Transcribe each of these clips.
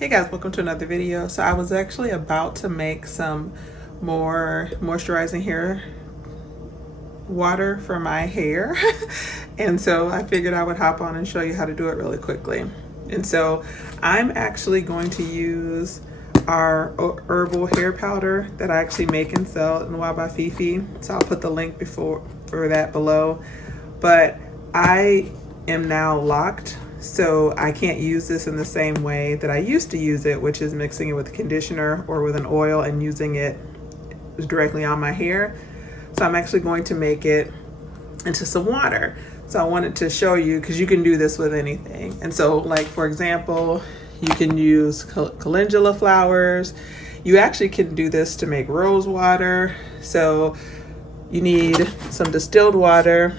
Hey guys, welcome to another video. So I was actually about to make some more moisturizing hair water for my hair. And so I figured I would hop on and show you how to do it really quickly. And so I'm actually going to use our herbal hair powder that I actually make and sell in Wild by Fifi. So I'll put the link for that below. But I am now locked, so I can't use this in the same way that I used to use it, which is mixing it with a conditioner or with an oil and using it directly on my hair. So I'm actually going to make it into some water. So I wanted to show you, because you can do this with anything. And so, like, for example, you can use calendula flowers. You actually can do this to make rose water. So you need some distilled water.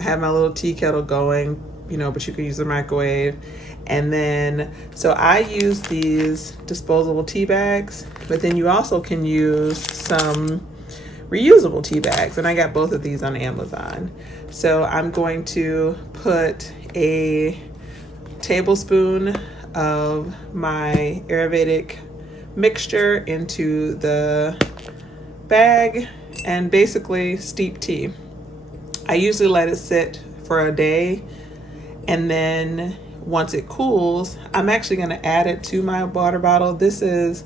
I have my little tea kettle going, but you can use the microwave. And then, so I use these disposable tea bags, but then you also can use some reusable tea bags. And I got both of these on Amazon. So I'm going to put a tablespoon of my Ayurvedic mixture into the bag and basically steep tea. I usually let it sit for a day, and then once it cools, I'm actually going to add it to my water bottle. This is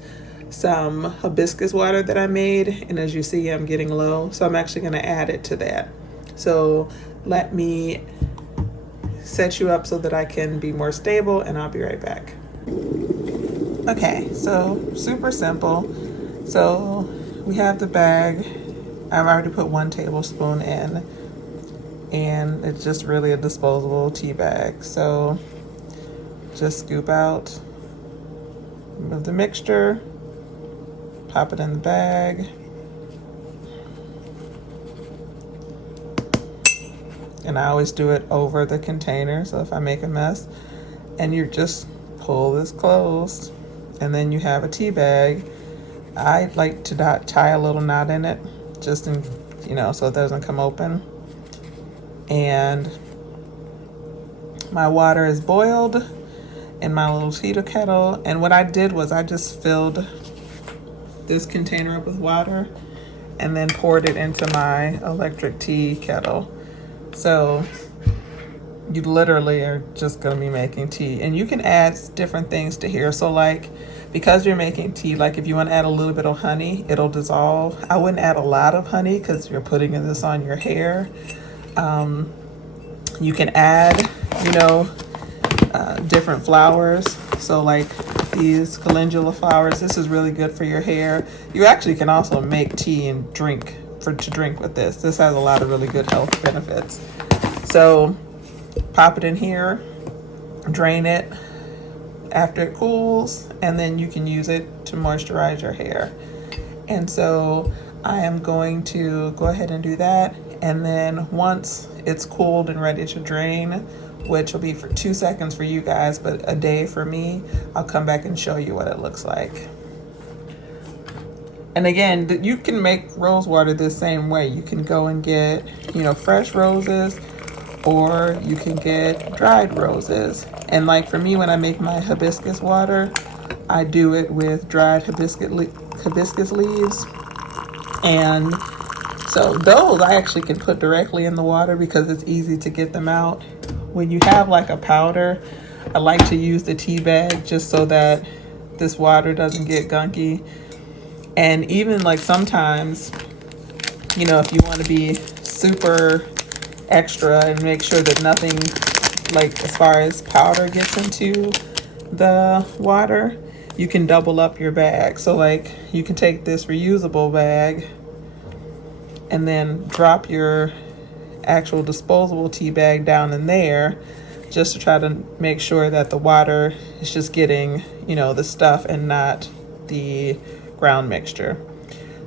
some hibiscus water that I made, and as you see, I'm getting low, so I'm actually going to add it to that. So let me set you up so that I can be more stable, and I'll be right back. Okay, so super simple. So we have the bag. I've already put 1 tablespoon in, and it's just really a disposable tea bag. So just scoop out of the mixture, pop it in the bag, and I always do it over the container, so if I make a mess, and you just pull this closed, and then you have a tea bag. I like to tie a little knot in it, just in, so it doesn't come open. And my water is boiled in my little tea kettle, and what I did was I just filled this container up with water and then poured it into my electric tea kettle. So you literally are just going to be making tea, and you can add different things to here. So like, because you're making tea, like if you want to add a little bit of honey, it'll dissolve. I wouldn't add a lot of honey because you're putting this on your hair. You can add, different flowers. So like these calendula flowers, this is really good for your hair. You actually can also make tea and drink to drink with this. This has a lot of really good health benefits. So pop it in here, drain it after it cools, and then you can use it to moisturize your hair. And so I am going to go ahead and do that. And then once it's cooled and ready to drain, which will be for 2 seconds for you guys, but a day for me, I'll come back and show you what it looks like. And again, you can make rose water the same way. You can go and get, fresh roses, or you can get dried roses. And like for me, when I make my hibiscus water, I do it with dried hibiscus leaves. And so those I actually can put directly in the water because it's easy to get them out. When you have like a powder, I like to use the tea bag just so that this water doesn't get gunky. And even like sometimes, if you want to be super extra and make sure that nothing, like as far as powder, gets into the water, you can double up your bag. So like you can take this reusable bag and then drop your actual disposable tea bag down in there, just to try to make sure that the water is just getting, the stuff and not the ground mixture.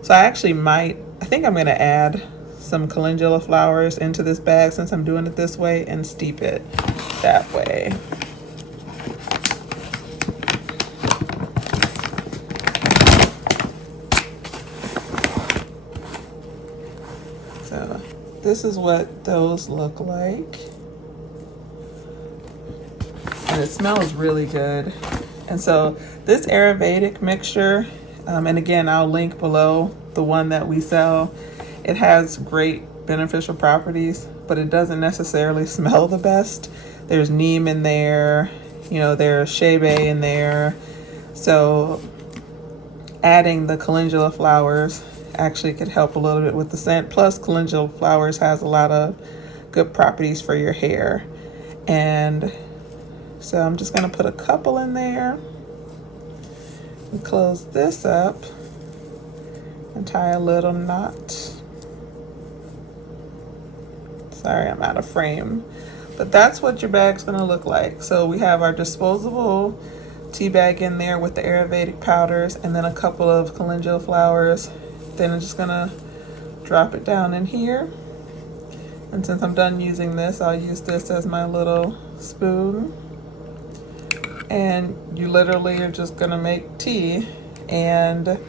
So I think I'm going to add some calendula flowers into this bag since I'm doing it this way, and steep it that way. So this is what those look like. And it smells really good. And so this Ayurvedic mixture, and again, I'll link below the one that we sell. It has great beneficial properties, but it doesn't necessarily smell the best. There's neem in there, there's shebe in there. So adding the calendula flowers actually could help a little bit with the scent. Plus, calendula flowers has a lot of good properties for your hair. And so I'm just gonna put a couple in there and close this up and tie a little knot. Sorry, I'm out of frame. But that's what your bag's gonna look like. So we have our disposable tea bag in there with the Ayurvedic powders and then a couple of calendula flowers. Then I'm just gonna drop it down in here. And since I'm done using this, I'll use this as my little spoon. And you literally are just gonna make tea. And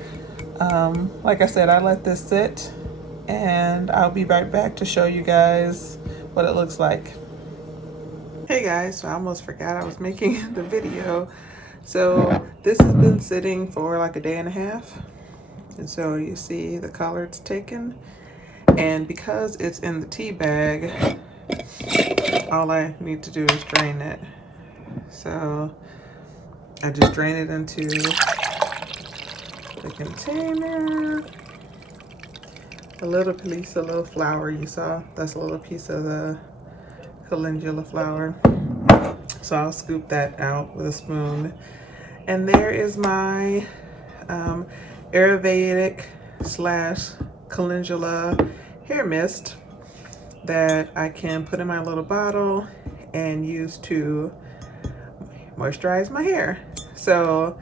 like I said, I let this sit and I'll be right back to show you guys what it looks like. Hey guys, so I almost forgot I was making the video. So this has been sitting for like a day and a half. And so you see the color it's taken. And because it's in the tea bag, all I need to do is drain it. So I just drain it into the container. A little piece, a little flower you saw. That's a little piece of the calendula flower. So I'll scoop that out with a spoon. And there is my Ayurvedic / calendula hair mist that I can put in my little bottle and use to moisturize my hair. So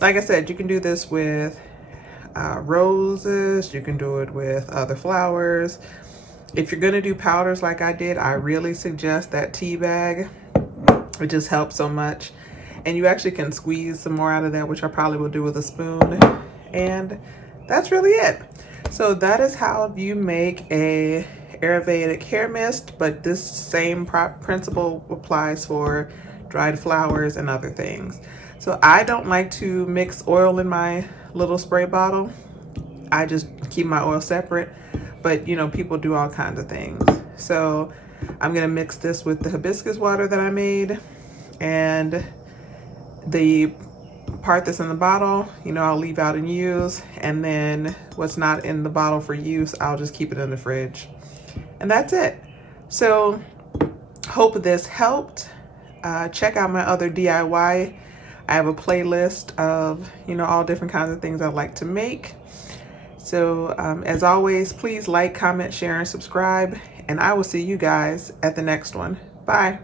like I said, you can do this with roses, you can do it with other flowers. If you're gonna do powders like I did, I really suggest that tea bag. It just helps so much. And you actually can squeeze some more out of that, which I probably will do with a spoon. And that's really it. So that is how you make a Ayurvedic hair mist, but this same principle applies for dried flowers and other things. So I don't like to mix oil in my little spray bottle. I just keep my oil separate, but people do all kinds of things. So I'm gonna mix this with the hibiscus water that I made, and the part that's in the bottle, I'll leave out and use, and then what's not in the bottle for use, I'll just keep it in the fridge. And that's it. So hope this helped. Check out my other DIY. I have a playlist of, all different kinds of things I like to make. So as always, please like, comment, share, and subscribe. And I will see you guys at the next one. Bye.